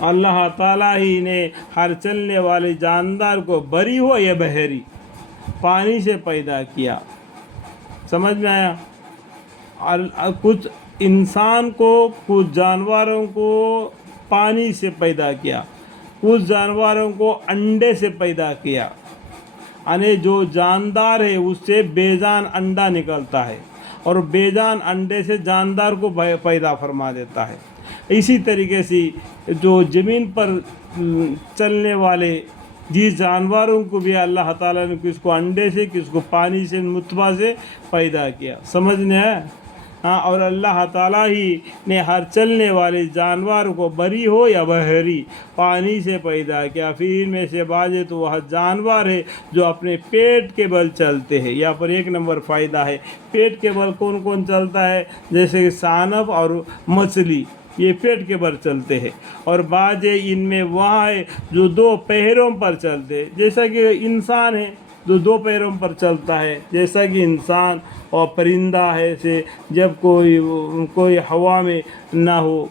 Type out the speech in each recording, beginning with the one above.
اللہ تعالیٰ ہی نے ہر چلنے والے جاندار کو بری ہو یا بحری پانی سے پیدا کیا. سمجھ میں آیا؟ کچھ انسان کو، کچھ جانوروں کو پانی سے پیدا کیا، کچھ جانوروں کو انڈے سے پیدا کیا. یعنی جو جاندار ہے اس سے بے جان انڈا نکلتا ہے اور بے جان انڈے سے جاندار کو پیدا فرما دیتا ہے. اسی طریقے سے جو زمین پر چلنے والے جس جانوروں کو بھی اللہ تعالیٰ نے کس کو انڈے سے، کس کو پانی سے، نطفہ سے پیدا کیا. سمجھنے ہے؟ ہاں. اور اللہ تعالیٰ ہی نے ہر چلنے والے جانور کو بری ہو یا بحری پانی سے پیدا کیا. پھر ان میں سے بعض تو وہ جانور ہے جو اپنے پیٹ کے بل چلتے ہیں. یہاں پر ایک نمبر فائدہ ہے، پیٹ کے بل کون کون چلتا ہے؟ جیسے کہ سانپ اور مچھلی، یہ پیٹ کے بل چلتے ہیں. اور بعض ان میں وہاں ہے جو دو پیروں پر چلتے ہیں، جیسا کہ انسان ہے جو دو پیروں پر چلتا ہے، جیسا کہ انسان. اور پرندہ ہے سے جب کوئی ہوا میں نہ ہو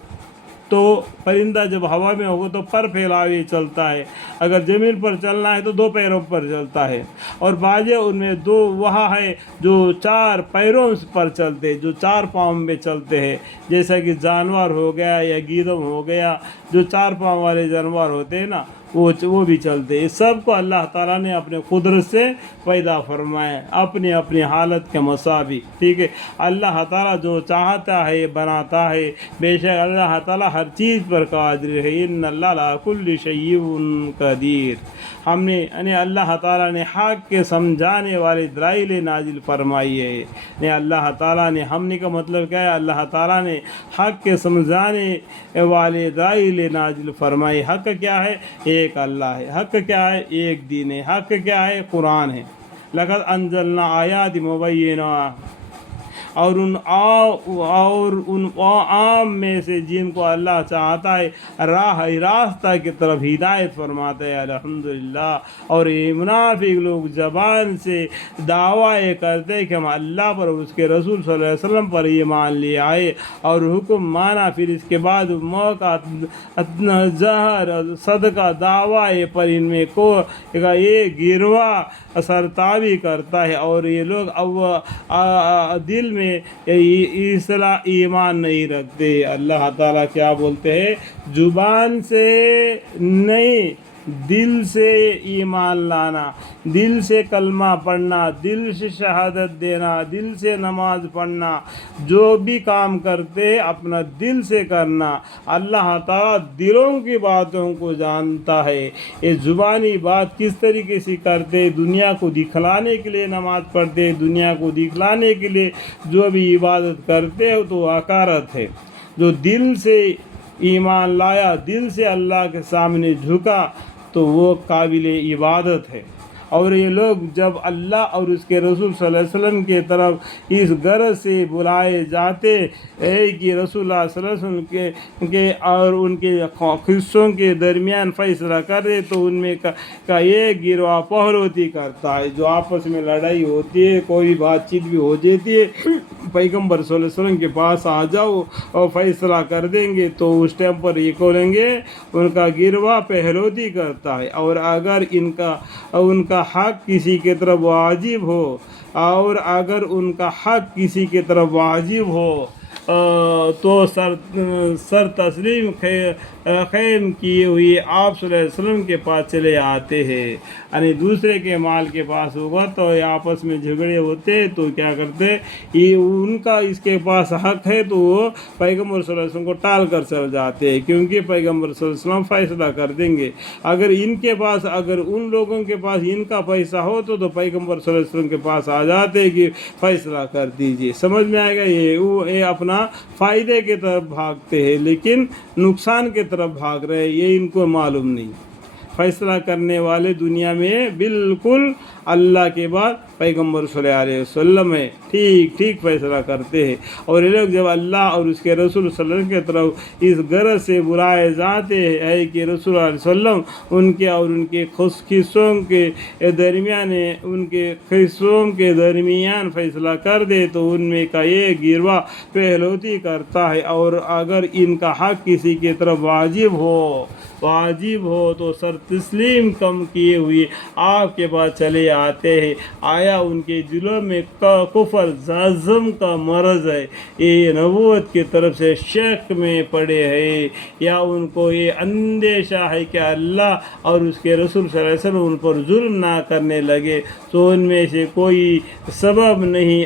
تو پرندہ جب ہوا میں ہوگا تو پر پھیلاوے چلتا ہے، اگر زمین پر چلنا ہے تو دو پیروں پر چلتا ہے. اور بعض ان میں دو وہاں ہے جو چار پیروں پر چلتے، جو چار پاؤں میں چلتے ہیں، جیسا کہ جانور ہو گیا یا گیدم ہو گیا، جو چار پاؤں والے جانور ہوتے ہیں نا وہ بھی چلتے. اس سب کو اللہ تعالیٰ نے اپنے قدرت سے پیدا فرمایا اپنی اپنی حالت کے مطابق. ٹھیک ہے. اللہ تعالیٰ جو چاہتا ہے بناتا ہے. بے شک اللہ تعالیٰ ہر چیز پر قادر ہے. ان اللہ علی کل شیء قدیر. ہم نے یعنی اللہ تعالیٰ نے حق کے سمجھانے والے دلائل نازل فرمائی ہے. یعنی اللہ تعالیٰ نے، ہم نے کا مطلب کیا ہے؟ اللہ تعالیٰ نے حق کے سمجھانے والے دلائل نازل فرمائی. حق کیا ہے؟ ایک اللہ ہے. حق کیا ہے؟ ایک دین ہے. حق کیا ہے؟ قرآن ہے. لقد انزلنا آیات مبینات. اور ان عام میں سے جن کو اللہ چاہتا ہے راہ راستہ کی طرف ہدایت فرماتا ہے. الحمدللہ. اور یہ منافق لوگ زبان سے دعویٰ کرتے ہیں کہ ہم اللہ پر اور اس کے رسول صلی اللہ علیہ وسلم پر ایمان لے آئے اور حکم مانا، پھر اس کے بعد موقع زہر صدقہ دعویٰ پر ان میں کو یہ گروا سرتابی کرتا ہے. اور یہ لوگ دل میں اصلاح ایمان نہیں رکھتے. اللہ تعالیٰ کیا بولتے ہیں؟ زبان سے نہیں، دل سے ایمان لانا، دل سے کلمہ پڑھنا، دل سے شہادت دینا، دل سے نماز پڑھنا، جو بھی کام کرتے اپنا دل سے کرنا. اللہ تعالیٰ دلوں کی باتوں کو جانتا ہے. یہ زبانی بات کس طریقے سے کرتے، دنیا کو دکھلانے کے لیے نماز پڑھتے، دنیا کو دکھلانے کے لیے جو بھی عبادت کرتے ہو تو حقارت ہے. جو دل سے ایمان لایا، دل سے اللہ کے سامنے جھکا تو وہ قابل عبادت ہے. اور یہ لوگ جب اللہ اور اس کے رسول صلی اللہ علیہ وسلم کی طرف اس غرض سے بلائے جاتے کہ رسول اللہ صلی اللہ علیہ وسلم کے اور ان کے قصوں کے درمیان فیصلہ کر دے تو ان میں کا ایک گروہ پہلوتی کرتا ہے. جو آپس میں لڑائی ہوتی ہے، کوئی بات چیت بھی ہو جاتی ہے، پیغمبر صلی اللہ علیہ وسلم کے پاس آ جاؤ اور فیصلہ کر دیں گے تو اس ٹائم پر یہ کھولیں گے ان کا گروہ پہلوتی کرتا ہے. اور اگر ان کا حق کسی کی طرف واجب ہو، اور اگر ان کا حق کسی کی طرف واجب ہو تو سر تسلیم خیم کیے ہوئے آپ صلی اللہ علیہ وسلم کے پاس چلے آتے ہیں. یعنی دوسرے کے مال کے پاس ہوگا تو آپس میں جھگڑے ہوتے تو کیا کرتے، یہ ان کا اس کے پاس حق ہے تو وہ پیغمبر صلی اللہ علیہ وسلم کو ٹال کر چل جاتے ہیں، کیونکہ پیغمبر صلی اللہ علیہ وسلم فیصلہ کر دیں گے. اگر ان کے پاس، اگر ان لوگوں کے پاس ان کا پیسہ ہو تو پیغمبر صلی اللہ علیہ وسلم کے پاس آ جاتے کہ فیصلہ کر دیجئے. سمجھ میں آئے گا؟ یہ اپنا فائدے کی طرف بھاگتے ہیں لیکن نقصان کی طرف بھاگ رہے، یہ ان کو معلوم نہیں. فیصلہ کرنے والے دنیا میں بالکل اللہ کے بعد پیغمبر صلی اللہ علیہ وسلم ہے، ٹھیک ٹھیک فیصلہ کرتے ہیں۔ اور یہ لوگ جب اللہ اور اس کے رسول صلی اللہ علیہ وسلم کی طرف اس غرض سے بلائے جاتے ہیں کہ رسول اللہ علیہ وسلم ان کے اور ان کے قصوں کے درمیان فیصلہ کر دے تو ان میں کا ایک گروہ پہلوتی کرتا ہے، اور اگر ان کا حق کسی کی طرف واجب ہو تو سر تسلیم کم کیے ہوئے آپ کے پاس چلے آتے ہیں۔ آیا ان کے دلوں میں کفر جزم کا مرض ہے، یہ نبوت کی طرف سے شک میں پڑے ہیں، یا ان کو یہ اندیشہ ہے کہ اللہ اور اس کے رسول صلی اللہ علیہ وسلم ان پر ظلم نہ کرنے لگے، تو ان میں سے کوئی سبب نہیں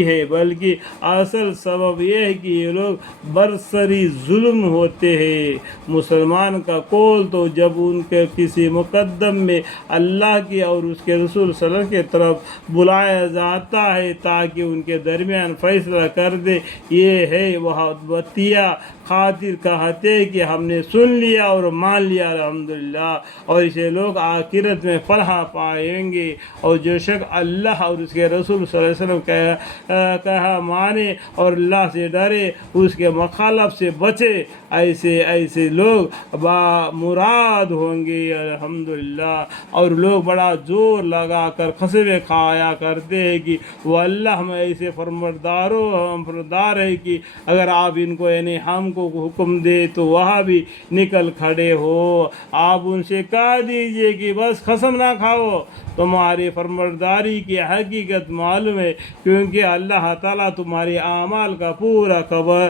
ہے، بلکہ اصل سبب یہ ہے کہ یہ لوگ برسری ظلم ہوتے ہیں۔ مسلمان کا قول تو جب ان کے کسی مقدم میں اللہ کی اور اس کے رسول صلی اللہ علیہ وسلم کی طرف بلایا جاتا ہے تاکہ ان کے درمیان فیصلہ کر دے، یہ ہے وہ بتیا خاطر کہتے ہیں کہ ہم نے سن لیا اور مان لیا الحمدللہ، اور اسے لوگ آخرت میں فلاح پائیں گے۔ اور جو شخص اللہ اور اس کے رسول صلی اللہ علیہ وسلم کہا مانے اور اللہ سے ڈرے، اس کے مخالف سے بچے، ایسے لوگ مراد ہوں گے الحمدللہ۔ اور لوگ بڑا زور لگا کر قسمیں کھایا کرتے ہیں کہ وہ اللہ میں ایسے فرماندار ہے کہ اگر آپ ان کو یعنی ہم کو حکم دے تو وہاں بھی نکل کھڑے ہو۔ آپ ان سے کہہ دیجئے کہ بس قسم نہ کھاؤ، تمہاری فرمانداری کی حقیقت معلوم ہے، کیونکہ اللہ تعالیٰ تمہاری اعمال کا پورا خبر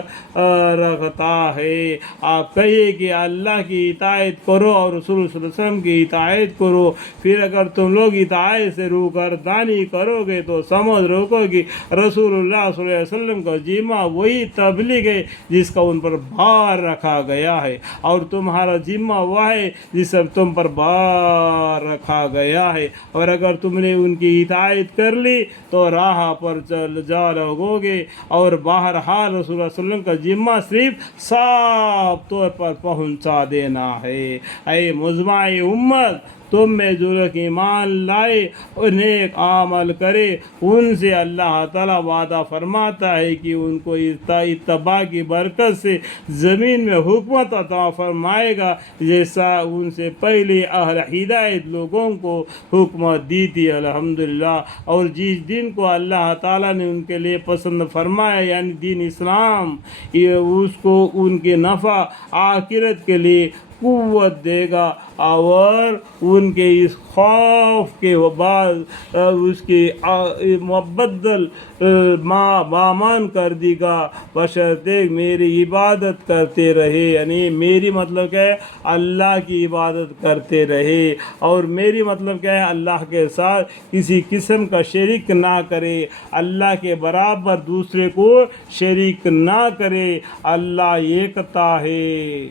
رکھتا ہے۔ آپ کہیے کہ اللہ کی اطاعت کرو اور رسول صلی اللہ علیہ وسلم کی اطاعت کرو، پھر اگر تم لوگ اطاعت سے روگردانی کرو گے تو سمجھ رکھو کہ رسول اللہ صلی اللہ علیہ وسلم کا ذمہ وہی تبلیغ ہے جس کا ان پر بھار رکھا گیا ہے، اور تمہارا ذمہ وہ ہے جس سے تم پر بھار رکھا گیا ہے، اور اگر تم نے ان کی اطاعت کر لی تو راہ پر جا لگو گے۔ اور بہرحال رسول اللہ صلی اللہ علیہ وسلم کا ذمہ صرف صاف طور پر پہنچا دینا ہے۔ اے مجمع امت، تم میں جو لوگ ایمان لائے اور نیک عمل کرے، ان سے اللہ تعالیٰ وعدہ فرماتا ہے کہ ان کو اتباع کی برکت سے زمین میں حکومت عطا فرمائے گا، جیسا ان سے پہلے اہل ہدایت لوگوں کو حکومت دی تھی الحمدللہ۔ اور جس دن کو اللہ تعالیٰ نے ان کے لیے پسند فرمایا یعنی دین اسلام، اس کو ان کے نفع آخرت کے لیے قوت دے گا، اور ان کے اس خوف کے بعد اس کی مبدل بامان کر دی گا، بشرطے میری عبادت کرتے رہے، یعنی میری مطلب کیا ہے، اللہ کی عبادت کرتے رہے، اور میری مطلب کیا ہے، اللہ کے ساتھ کسی قسم کا شریک نہ کرے، اللہ کے برابر دوسرے کو شریک نہ کرے۔ اللہ ایکتا ہے،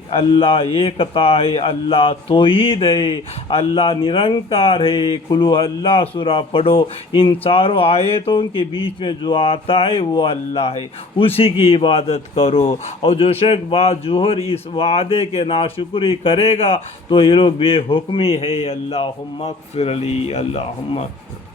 اللہ توحید ہے، اللہ نرنکار ہے۔ قل اللہ سورہ پڑھو، ان چاروں آیتوں کے بیچ میں جو آتا ہے وہ اللہ ہے، اسی کی عبادت کرو۔ اور جو شخص بعد ظہر اس وعدے کے ناشکری کرے گا تو یہ لوگ بے حکمی ہے۔ اللہم اغفر لی، اللہم